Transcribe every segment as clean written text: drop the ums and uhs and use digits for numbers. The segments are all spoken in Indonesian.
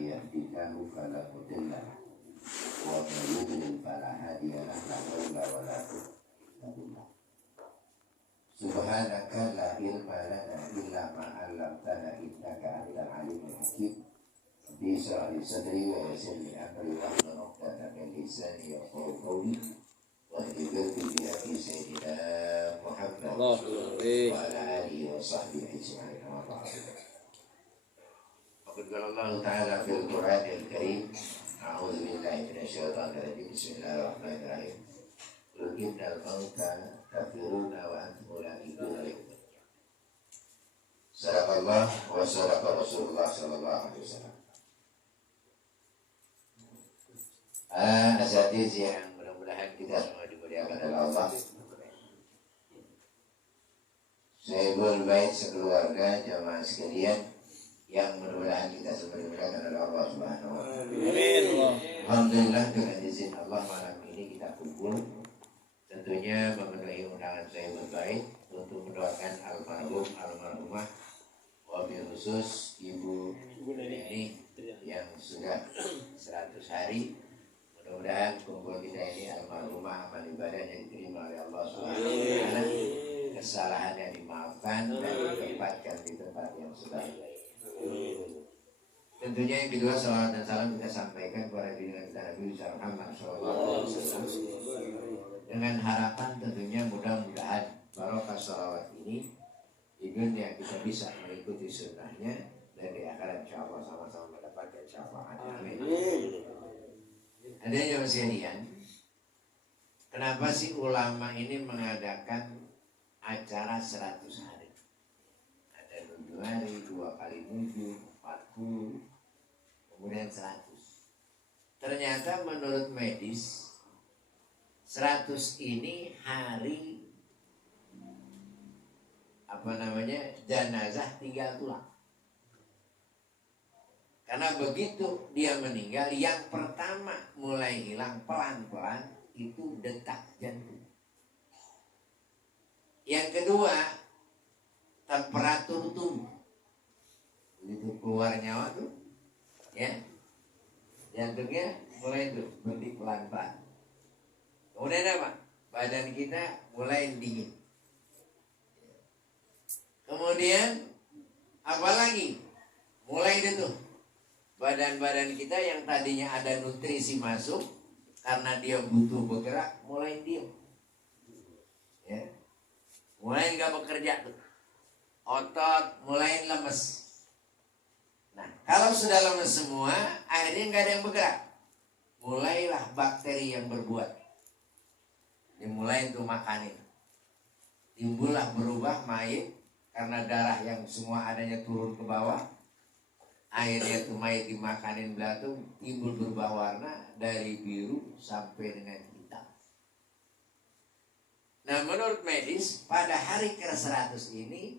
يهده فلا مضل له ومن يضلل فلا هادي له لا حول ولا قوة إلا بالله سبحانك لا علم لنا إلا ما علمتنا إنك أنت العليم الحكيم رب اشرح لي صدري ويسر لي أمري واحلل عقدة من لساني يفقهوا قولي واهدي قلبي بهدي سيدنا محمد وعلى آله وصحبه أجمعين وبعد وقد قال الله تعالى في القرآن الكريم أعوذ بالله من الشيطان الرجيم بسم الله الرحمن الرحيم قل إن الموت تفرون وأنتم لا تدركون صدق الله وصدق رسول الله صلى الله عليه وسلم. Asatiz yang mudah-mudahan kita semua dimuliakan oleh Allah. Sayyidul Bait sekeluarga jamaah sekalian yang mudah-mudahan kita semua dimuliakan oleh Allah Subhanahu wa taala. Amin. Alhamdulillah dengan izin Allah malam ini kita kumpul tentunya memenuhi undangan Sayyidul Bait untuk mendoakan almarhumah wabil khusus Ibu Neni yang sudah 100 hari. Mudah-mudahan kumpul kita ini almarhumah amal ibadah yang diterima oleh Allah Subhanahu wa taala, kesalahannya dimaafkan dan ditempatkan di tempat yang sebaik-baiknya. Tentunya yang kedua salawat dan salam kita sampaikan kepada junjungan kita Nabi Muhammad SAW dengan harapan tentunya mudah-mudahan barokah salawat ini di dunia kita bisa mengikuti sunnahnya dan di akhirat insyaallah sama-sama mendapatkan syafaat. Amin. Adanya sekalian, kenapa sih ulama ini mengadakan acara 100 hari? Ada 7 hari, 2 kali 7, 40, kemudian 100. Ternyata menurut medis 100 ini hari jenazah tinggal tulang. Karena begitu dia meninggal, yang pertama mulai hilang pelan-pelan itu detak jantung. Yang kedua, temperatur tubuh. Begitu keluar nyawa tuh, ya, jantungnya mulai tuh berhenti pelan-pelan. Kemudian apa? Badan kita mulai dingin. Kemudian apalagi? Mulai itu tuh badan-badan kita yang tadinya ada nutrisi masuk karena dia butuh bergerak mulai diam, ya, mulai nggak bekerja tuh, otot mulai lemes. Nah kalau sudah lemes semua akhirnya nggak ada yang bergerak, mulailah bakteri yang berbuat, dimulai untuk makanin, timbullah berubah mayit karena darah yang semua adanya turun ke bawah. Akhirnya itu mayat dimakanin belatung, timbul berubah warna dari biru sampai dengan hitam. Nah menurut medis pada hari ke-100 ini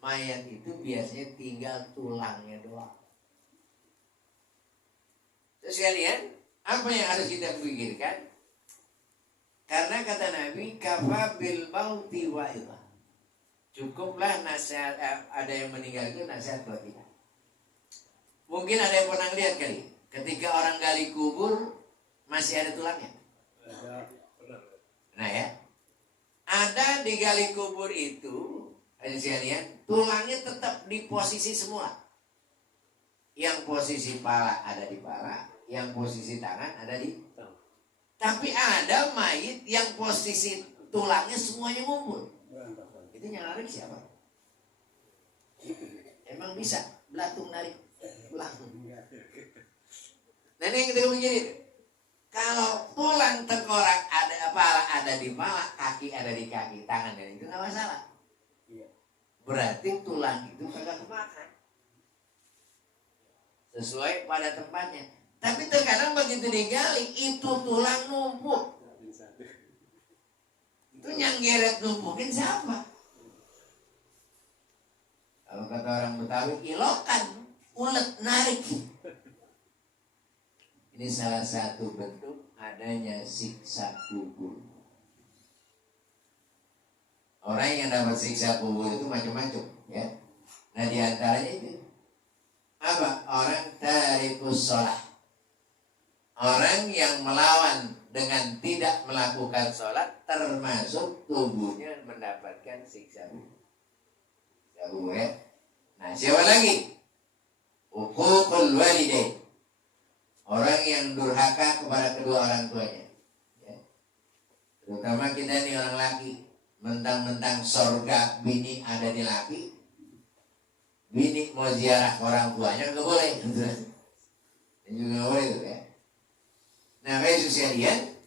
mayat itu biasanya tinggal tulangnya doang. Terus kalian, apa yang harus kita pikirkan? Karena kata Nabi, kafa bil mauti wa'idha. Cukuplah nasihat, ada yang meninggal itu nasihat buat kita. Mungkin ada yang pernah lihat kali, ketika orang gali kubur masih ada tulangnya. Nah ya, ada di gali kubur itu, ada sekalian, tulangnya tetap di posisi semula. Yang posisi pala ada di pala, yang posisi tangan ada di. Tapi ada mayit yang posisi tulangnya semuanya ngumpul. Itu yang narik siapa? Emang bisa belatung narik? Nah ini yang kita begini, kalau tulang tengkorak ada pala ada di pala, kaki ada di kaki, tangan dan itu nggak masalah. Berarti tulang itu kagak kemakan sesuai pada tempatnya. Tapi terkadang begitu digali itu tulang numpuk. Itu yang geret numpukin siapa? Kalau kata orang Betawi, ilokan. Ulet narik. Ini salah satu bentuk adanya siksa kubur. Orang yang dapat siksa kubur itu macam-macam, ya. Nah di antaranya itu apa? Orang tarik tarikus sholat. Orang yang melawan dengan tidak melakukan sholat termasuk tubuhnya mendapatkan siksa bumi. Ya. Nah, siapa lagi? Uququl walidain. Orang yang durhaka kepada kedua orang tuanya. Ya. Terutama kita nih orang laki, mentang-mentang surga bini ada di laki, bini mau ziarah orang tuanya nggak boleh. Dan juga nggak boleh itu ya. Nah, baik sekalian,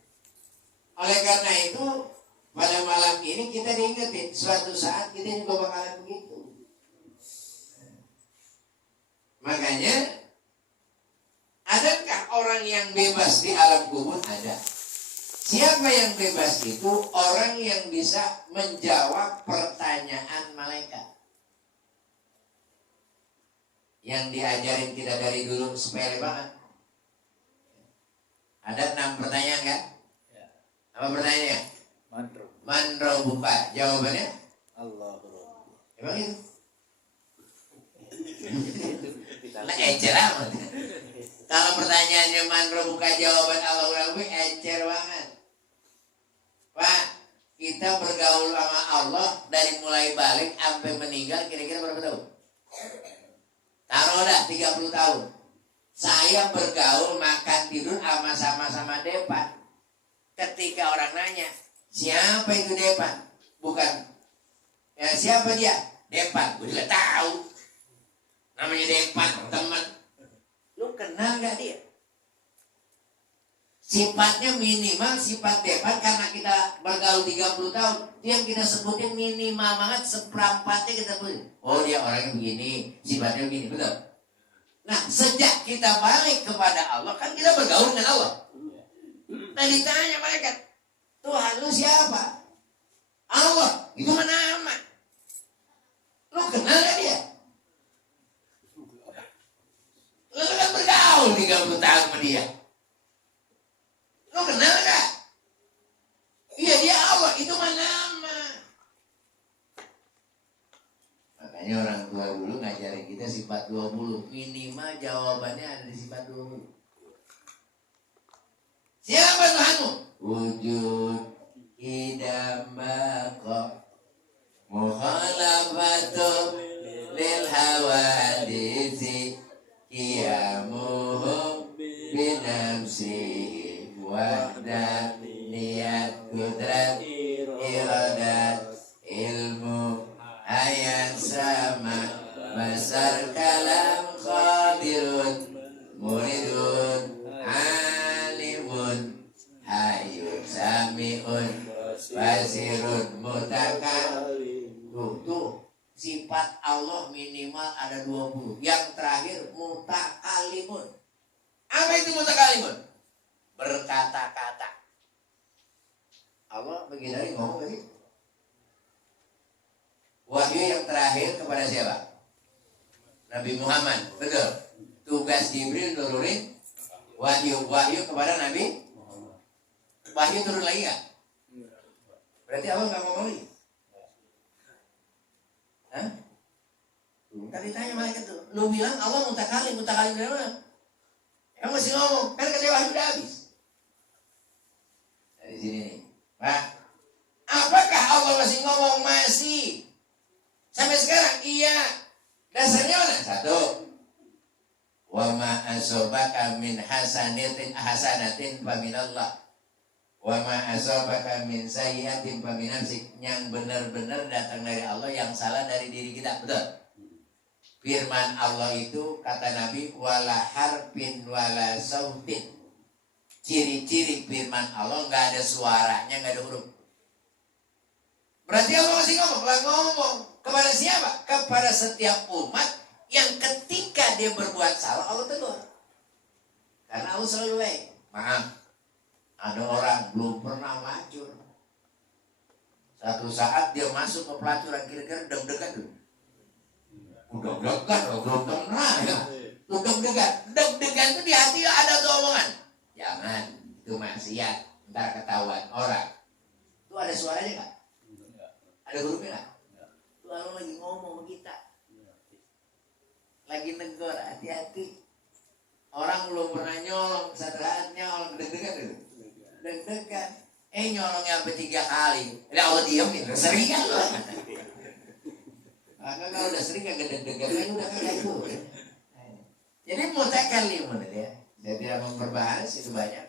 oleh karena itu pada malam ini kita diingetin suatu saat kita juga bakalan begitu. Makanya, adakah orang yang bebas di alam kubur? Ada. Siapa yang bebas itu? Orang yang bisa menjawab pertanyaan malaikat. Yang diajarin kita dari dulu sepele banget. Ada 6 pertanyaan kan? Ya. Apa pertanyaannya? Mandro buka. Jawabannya? Allah. Emang itu? Nah, encer amat. Kalau pertanyaannya mandro buka jawaban Allah Rabbi, encer banget. Pak, kita bergaul sama Allah dari mulai balik sampai meninggal kira-kira berapa tahun? Taruh dah 30 tahun. Saya bergaul, makan, tidur sama-sama Depan. Ketika orang nanya, siapa itu Depan? Bukan. Ya, siapa dia? Depan. Gue juga tahu. Namanya Depan, teman. Lu kenal gak dia? Sifatnya minimal sifat Depan karena kita bergaul 30 tahun. Yang kita sebutin minimal banget seperempatnya kita sebutin. Oh, dia orangnya begini, sifatnya begini, betul? Nah, sejak kita balik kepada Allah, kan kita bergaul dengan Allah. Nah, ditanya malaikat, Tuhan lu siapa? Allah. Itu mana nama? Lu kenal gak dia? Lu kan bergaul 30 tahun sama dia. Lu kenal gak? Iya, dia Allah. Itu mana nama? Makanya orang tua dulu ngajarin kita sifat 20. Minimal jawabannya ada di sifat 20. Siapa Tuhanmu? Wujud idam baqa mukhalafatu lil hawadisi qiyamuhu binafsihi wahda niat kudrat iradat ilmu ayat sama basar kalam qadirun muridun alimun hayun samiun basirun mutakalim. Tuh sifat Allah minimal ada 20. Yang terakhir mutakalimun. Apa itu mutakalimun? Berkata-kata. Allah begini ngomong gak sih? Wahyu yang terakhir kepada siapa? Nabi Muhammad. Betul. Tugas Jibril nurunin wahyu kepada Nabi. Wahyu turun lagi gak? Berarti Allah gak ngomong lagi? Hah? Tadi tanya malaikat tuh, lu bilang Allah mutakalim dari mana? Kamu masih ngomong, kan katanya wahyu udah habis. Dari sini nih, Pak, apakah Allah masih ngomong? Masih. Sampai sekarang, iya. Dasarnya mana? Satu, wa ma asobaka min hasanatin faminallah. Wa ma asabaka min sayyi'atin fa min nafsik. Yang benar-benar datang dari Allah, yang salah dari diri kita. Betul. Firman Allah itu kata Nabi wala harfin wala sautin. Ciri-ciri firman Allah enggak ada suaranya, enggak ada huruf. Berarti Allah masih ngomong kepada siapa? Kepada setiap umat yang ketika dia berbuat salah Allah tegur. Karena Allah selalu baik. Maaf. Ada orang belum pernah melacur. Satu saat dia masuk ke pelacuran, kira-kira deg-degan tuh. Udah deg-degan, belum pernah ya. Deg-degan tuh di hati ada tuh omongan. Jangan, itu maksiat, ntar ketahuan orang. Itu ada suaranya nggak? Ada hurufnya nggak? Tuh Allah lagi ngomong sama kita. Lagi negor, hati-hati. Orang belum pernah nyolong, satu saat nyolong, deg-degan dulu. Deg-degan. Nyolongnya sampai 3 kali. Udah Allah diemin, sering kan lo. Maka kalau udah sering kagak deg-degan, udah kagak itu. Jadi mutakalimun ya. Saya tidak memperbahas itu banyak.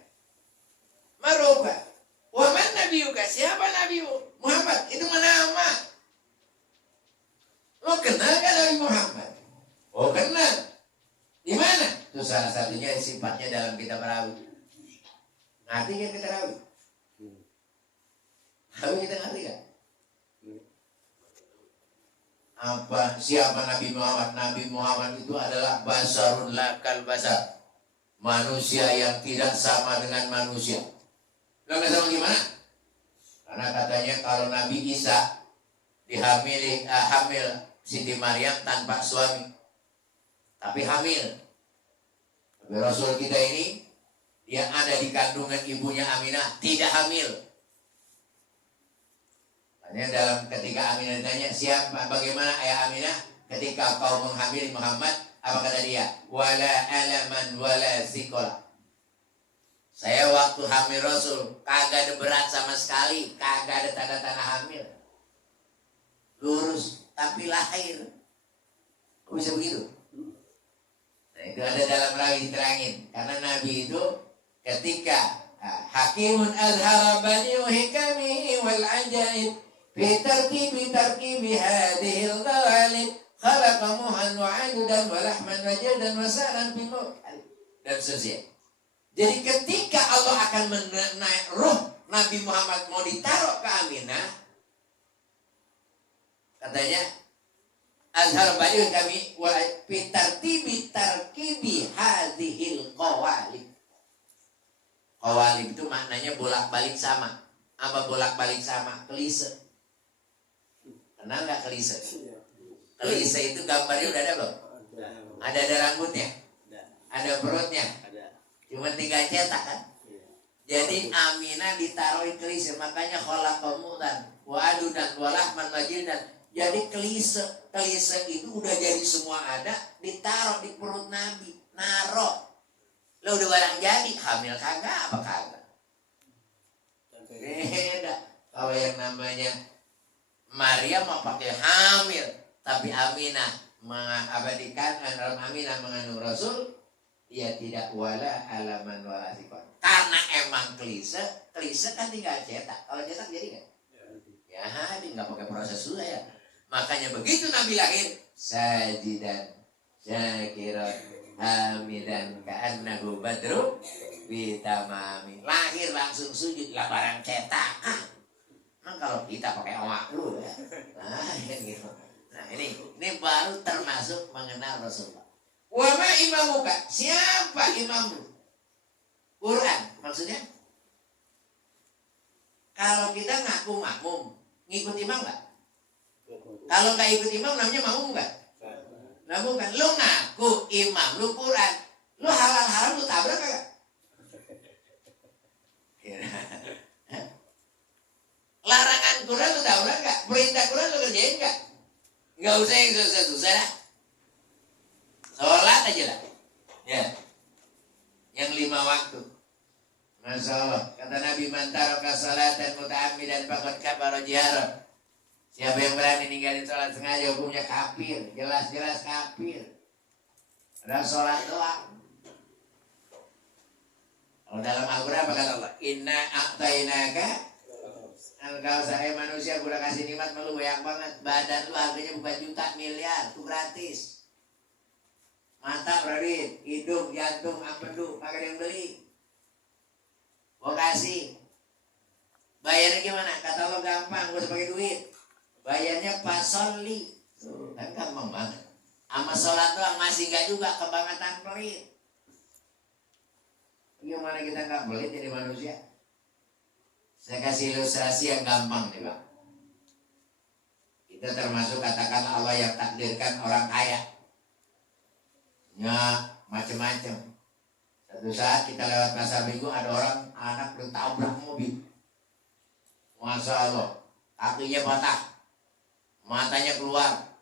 Merubah. Waman nabiyuka, siapa Nabi Muhammad? Itu nama. Lo kenal kan Nabi Muhammad? Oh kenal. Di mana? Itu salah satunya sifatnya dalam kitab Rawi. Ngerti kan kita Rawi? Rawi kita ngerti kan? Apa? Siapa Nabi Muhammad? Nabi Muhammad itu adalah basarun lakal basar. Manusia yang tidak sama dengan manusia. Lo nggak sama gimana? Karena katanya kalau Nabi Isa hamil Siti Maryam tanpa suami, tapi hamil. Tapi Rasul kita ini yang ada di kandungan ibunya Aminah tidak hamil. Hanya dalam ketika Aminah ditanya siapa, bagaimana ayah Aminah ketika kau menghamili Muhammad, apa kata dia? Wala alaman wala sikola. Saya waktu hamil Rasul kagak ada berat sama sekali, kagak ada tanda-tanda hamil. Lurus tapi lahir. Kok bisa begitu? Nah, itu ada dalam Rawi diterangin. Karena Nabi itu ketika hakimun azhara bani hikami wal ajaib fi tarkibi hadhil ghalib khalaqa muhan wa adudan wa lahman wa jadan wa sa'ran bimut dan seterusnya. Jadi ketika Allah akan menaik ruh Nabi Muhammad mau ditaruh ke Aminah, katanya azhar bani kami wa fi tarkibi hadhil qawalib. Qawalib itu maknanya bolak-balik sama. Apa bolak-balik sama? Kelise. Kenal nggak kelise? Kelise itu gambarnya udah ada belum? Ada rambutnya? Ada perutnya? Cuma 3 cetak kan? Jadi Aminah ditaruh kelise. Makanya khalaqamu dan wa'adu dan walahman majid dan jadi kelise itu udah jadi semua ada, ditaruh di perut Nabi, naruh. Lo udah barang jadi, hamil kagak apa kagak? Beda. Kalau yang namanya Maria mau pakai hamil, tapi Aminah mengabadikan dalam Aminah mengandung Rasul, dia tidak wala alaman wala sifat. Karena emang klise kan tinggal cetak. Kalau cetak jadi nggak? Ya, dia nggak pakai proses dulu ya. Makanya begitu Nabi lahir, sajidan, syakiran, hamidan, ka'annahu badru bitamami. Lahir langsung sujud, lah barang cetak. Nah, kalau kita pakai omak dulu ya. Nah, gitu. Nah, ini baru termasuk mengenal Rasulullah. Wa ma imamuka? Siapa imammu? Quran maksudnya. Kalau kita ngaku makmum, ngikut imam nggak? Kalau nggak ikut imam namanya makmum nggak? Nah bukan. Lu ngaku imam, lu Quran, lu halal haram lu tabrak nggak? Larangan Quran lu tabrak nggak? Perintah Quran lu kerjain nggak? Nggak usah yang susah-susah dah. Sholat aja lah. Ya. Yang 5 waktu. Masya Allah. Kata Nabi man taraka salatan muta'ammidan faqad kafara jihara. Siapa yang berani ninggalin sholat sengaja hukumnya kafir. Jelas-jelas kafir. Ada sholat doang. Kalau dalam Al-Quran apa kata Allah? Inna a'tainaka al-kautsar. Manusia gue udah kasih nikmat lu banyak banget. Badan lu harganya bukan juta miliar. Itu gratis. Mata berit, hidung, jantung, empedu, kagak ada yang beli. Gua kasih. Bayarnya gimana? Kata lo gampang, gak usah pakai duit. Bayarnya pasoli. Kan gampang banget. Sama sholat doang masih enggak juga, kebangetan pelit. Gimana kita enggak pelit jadi manusia? Saya kasih ilustrasi yang gampang nih Pak. Kita termasuk katakan Allah yang takdirkan orang kaya. Ya macam-macam. Satu saat kita lewat pasar minggu ada orang anak bertabrak mobil. Masya Allah, kakinya patah, matanya keluar,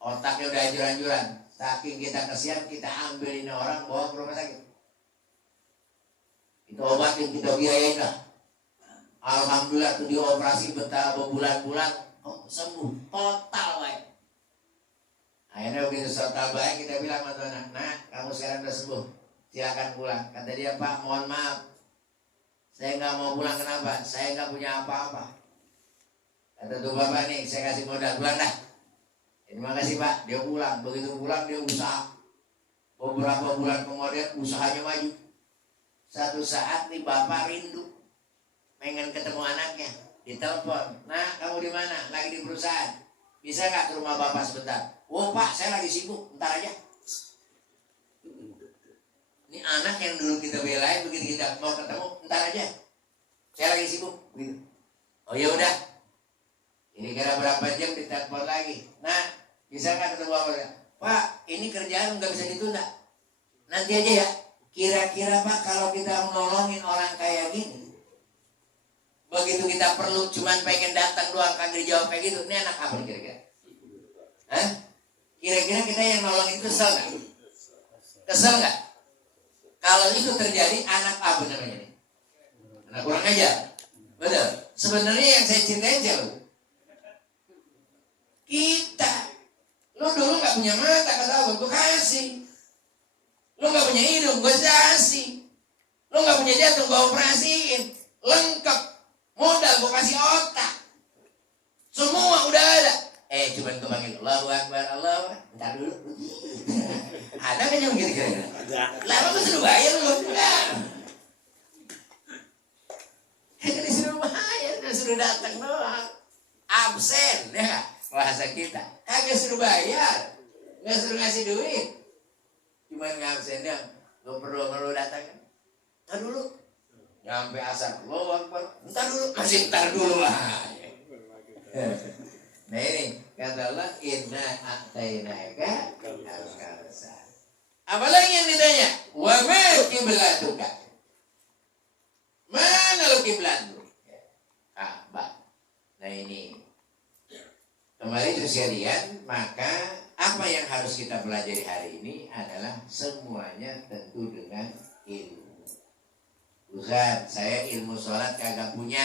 otaknya udah hancur-hancuran. Saking kita kesian, kita ambilin orang bawa ke rumah sakit. Kita obatin, kita biayain lah. Alhamdulillah tuh dioperasi betah berbulan-bulan, sembuh total baik. Akhirnya begitu total baik kita bilang sama tuh anak, nah kamu sekarang udah sembuh, silakan pulang. Kata dia, Pak mohon maaf, saya nggak mau pulang. Kenapa? Saya nggak punya apa-apa. Kata tuh bapak nih, saya kasih modal, pulang dah. Terima kasih Pak. Dia pulang. Begitu pulang dia usaha. Beberapa bulan kemudian usahanya maju. Satu saat nih bapak rindu, pengen ketemu anaknya. Ditelepon, nah kamu di mana? Lagi di perusahaan. Bisa nggak ke rumah bapak sebentar? Oh Pak, saya lagi sibuk. Ntar aja. Ini anak yang dulu kita belain, begitu kita mau ketemu, ntar aja. Saya lagi sibuk. Gitu. Oh ya udah. Ini kira berapa jam ditelepon lagi. Nah, bisa nggak ketemu bapak? Pak, ini kerjaan nggak bisa ditunda. Nanti aja ya. Kira-kira Pak, kalau kita menolongin orang kayak gini, begitu kita perlu cuman pengen datang doang kagak dijawab kayak gitu, ini anak apa kira-kira? Hah? Kira-kira kita yang nolongin kesel nggak? Kesel nggak? Kalau itu terjadi, anak apa namanya nih? Anak kurang ajar. Betul. Sebenarnya yang saya cintai jauh. Kita, lo dulu nggak punya mata, kata Allah, gue kasih. Lo nggak punya hidung, gue kasih. Lo nggak punya jantung, gue operasiin. Lengkap, modal gue kasih otak. Semua udah ada. Cuman kepanggil Allahu Akbar, Allah. Bentar dulu. Ada kan yang gitu kira-kira? Lama gue suruh bayar lo. Kan disuruh bayar, disuruh datang doang. Absen, ya. Bahasa kita kagak suruh bayar, nggak suruh ngasih duit, cuman ngabsennya lo perlu ngeluh datang kan? Ntar dulu, nyampe asar lo Akbar, ntar dulu, masih ntar dulu lah. Nah ini kata Allah, inna a'tainaka al-kautsar. Apalagi yang ditanya, wa ma qiblatuka, mana lo kiblatmu? Ka'bah. Nah ini. Kembali sekalian, maka apa yang harus kita pelajari hari ini adalah semuanya tentu dengan ilmu. Bukan saya ilmu sholat kagak punya,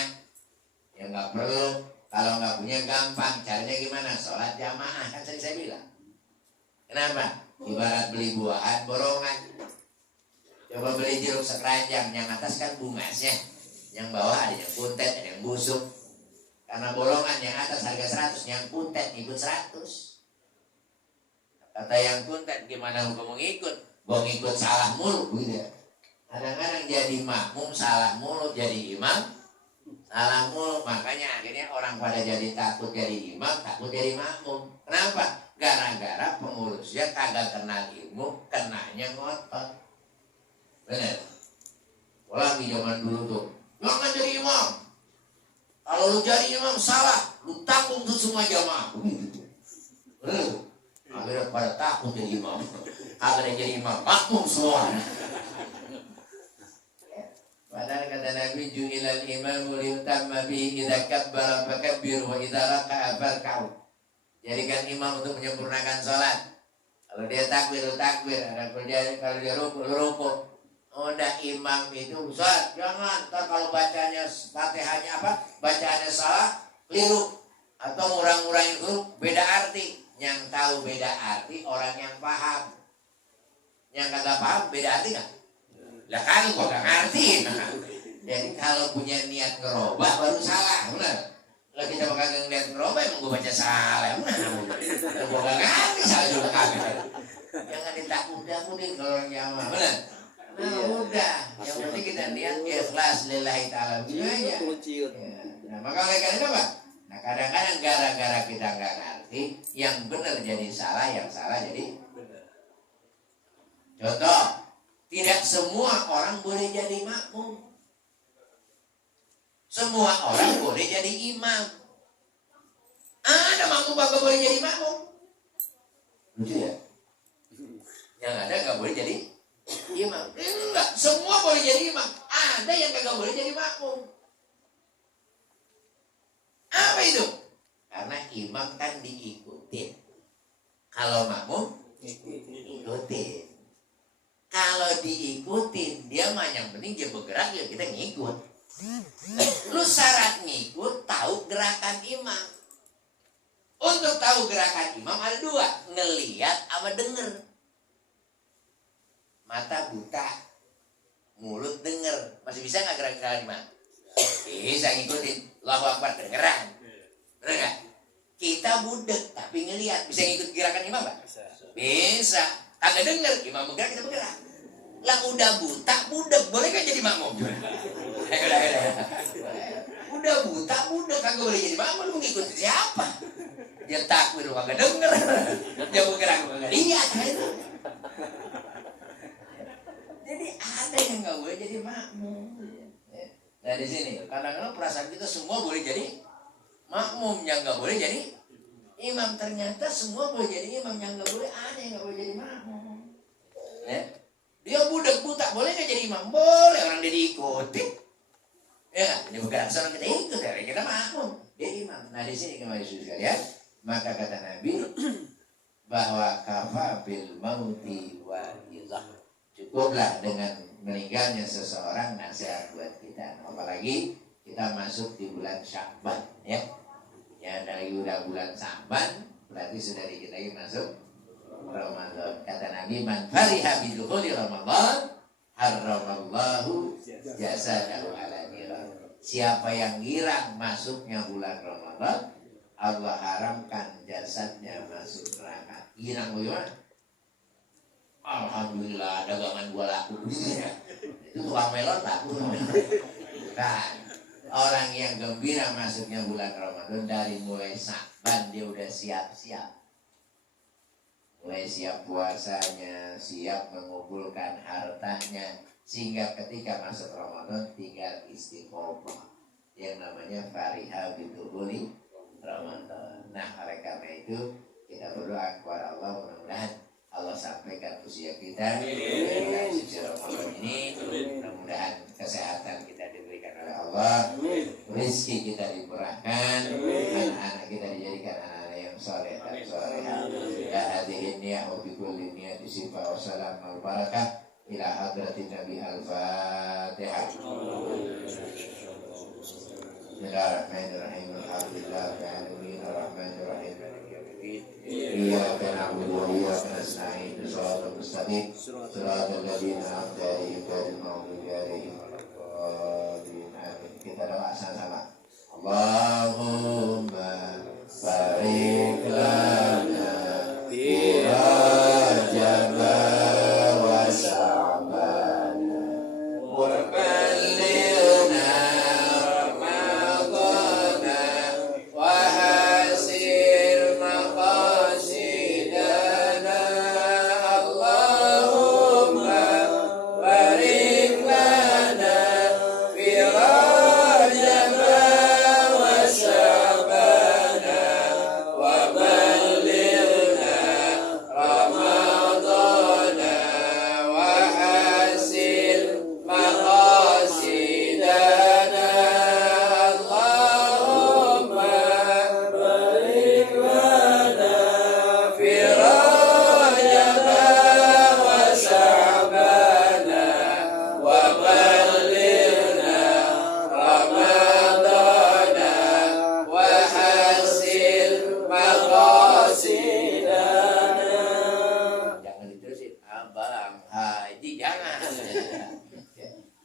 ya nggak perlu. Kalau nggak punya gampang, caranya gimana? Sholat jamaah kan tadi saya bilang. Kenapa? Ibarat beli buahan borongan. Coba beli jeruk sekeranjang, yang atas kan bungasnya, yang bawah ada yang kuntet, ada yang busuk. Karena bolongan yang atas harga 100, yang kuntet ikut 100. Kata yang kuntet, gimana kamu ngikut? Gua ngikut salah mulu gitu ya. Kadang-kadang jadi makmum salah mulu, jadi imam salah mulu. Makanya akhirnya orang pada jadi takut jadi imam, takut jadi makmum. Kenapa? Gara-gara pengurusnya kagak kenal ilmu, kenanya ngotot. Bener? Orang di zaman dulu tuh, jangan jadi imam. Kalau lu jadi imam salah, lu tanggung tuh semua jamaah. Akhirnya pada takut jadi imam. Akhirnya jadi imam, makmum semua. Padahal kata Nabi, ju'ilal imamu liyutamma bihi idza kabbara fakabbir wa idza raka'a farka'u. Jadikan imam untuk menyempurnakan sholat. Kalau dia takbir, lu takbir. Kalau dia ruku, lu ruku. Udah imam itu sholat, jangan ntar kalau bacanya Fatihahnya apa, bacaannya salah, keliru atau ngurang-ngurangin huruf, beda arti. Yang tahu beda arti orang yang paham. Yang kagak paham beda arti nggak? Lah kan gua gak ngerti. Jadi kalau punya niat ngerubah baru salah, benar? Kalau kita bakal ngeliat ngerubah emang gua baca salah, benar? Gua gak ngerti salah juga kagak. Jangan ditakut-takutin kalau orang Jawa, benar? Nah udah, yang penting kita niat ikhlas lillahi ta'ala aja. Nah maka oleh karena itu apa? Nah kadang-kadang gara-gara kita nggak ngerti, yang benar jadi salah, yang salah jadi benar. Contoh, tidak semua orang boleh jadi makmum. Semua orang boleh jadi imam. Ada makmum kagak boleh jadi makmum. Lucu ya? Yang ada nggak boleh jadi imam. Enggak, semua boleh jadi imam. Ada yang kagak boleh jadi makmum. Apa itu? Karena imam kan diikutin. Kalau makmum Kalau diikutin, dia mah yang penting dia bergerak, ya kita ngikut. Lu syarat ngikut, tahu gerakan imam. Untuk tahu gerakan imam ada dua, ngeliat sama denger. Mata buta, mulut denger. Masih bisa nggak gerakan imam? Bisa ngikutin. Allahu Akbar, dengeran. Bener nggak? Kita budek tapi ngeliat, bisa ngikut gerakan imam nggak? Bisa. Kagak denger, imam bergerak, kita bergerak. Lah udah buta, budek, boleh gak jadi makmum? Udah buta, budek, kagak boleh jadi makmum, lu ngikutin siapa? Dia takut, lu kagak denger. Dia bergerak, lu kagak lihat. Jadi ada yang gak boleh jadi makmum. Nah di sini, kadang-kadang perasaan kita semua boleh jadi makmum, yang gak boleh jadi imam. Ternyata semua boleh jadi imam, yang gak boleh, ada yang gak boleh jadi makmum. Dia budak buta, boleh gak jadi imam? Boleh, orang dia diikuti. Ya, dia bergerak seorang kita ikut, ya kita makmum, dia imam. Nah di sini kembali sekalian, maka kata Nabi bahwa kafa bil mauti wa'izah, cukuplah dengan meninggalnya seseorang nasihat buat kita. Apalagi kita masuk di bulan Sya'ban, ya. Ya dari udah bulan Sya'ban, berarti sudah dikit lagi masuk Ramadan. Kata Nabi, man fariha bidukhuli Ramadan harramallahu jasadahu ala niran. Siapa yang girang masuknya bulan Ramadan, Allah haramkan jasadnya masuk neraka. Girang bagaimana? Alhamdulillah dagangan gua laku. Itu tukang melon laku. Kan orang yang gembira masuknya bulan Ramadan dari mulai Sya'ban dia udah siap-siap. Mulai siap puasanya, siap mengumpulkan hartanya, sehingga ketika masuk Ramadan tinggal istiqomah. Yang namanya fariha bidukhuli Ramadan. Nah, oleh karena itu kita berdoa kepada Allah, mudah-mudahan Allah sampaikan usia kita dengan suci Ramadan ini. Mudah-mudahan kesehatan kita diberikan oleh Allah, rezeki kita dimurahkan, anak-anak kita dijadikan anak-anak yang saleh dan salehah. Ya hadirin niat wa bi kulli niat sifat wa salam al barakah ila hadratin Nabi al-Fatihah. Bismillahirrahmanirrahim. Alhamdulillahil alamin arrahmanir rahim. Iyyaka na'budu wa iyyaka nasta'in. Shiratal mustaqim. Shiratal ladzina an'amta 'alaihim ghairil maghdubi 'alaihim waladdallin. Amin. Kita doa sama-sama. Allahumma barik lana fi Rajab wa Sya'ban wa ballighna Ramadhan wa hasil maqasidana. Allahumma barik lana fi Rajab wa Sya'ban wa ballighna Ramadhan wa hasil maqasidana. Allahumma barik lana fi Rajab wa Sya'ban wa ballighna Ramadhan wa hasil maqasidana. Jangan diterusin, Abang Haji, jangan.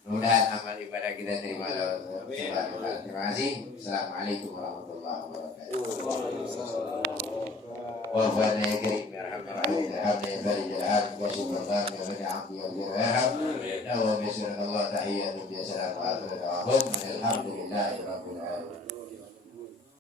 Mudah-mudahan amal ibadah kita terima oleh Allah. Terima kasih. Assalamualaikum warahmatullahi wabarakatuh. Wafana ya karim ya rahman rahim alhamdulillah barijalah wa syukurlah ya bani abdi ya biraham ya wa bismillah Allah tahiyyatu biasalam wa akhir da'wahum alhamdulillahi rabbil alamin.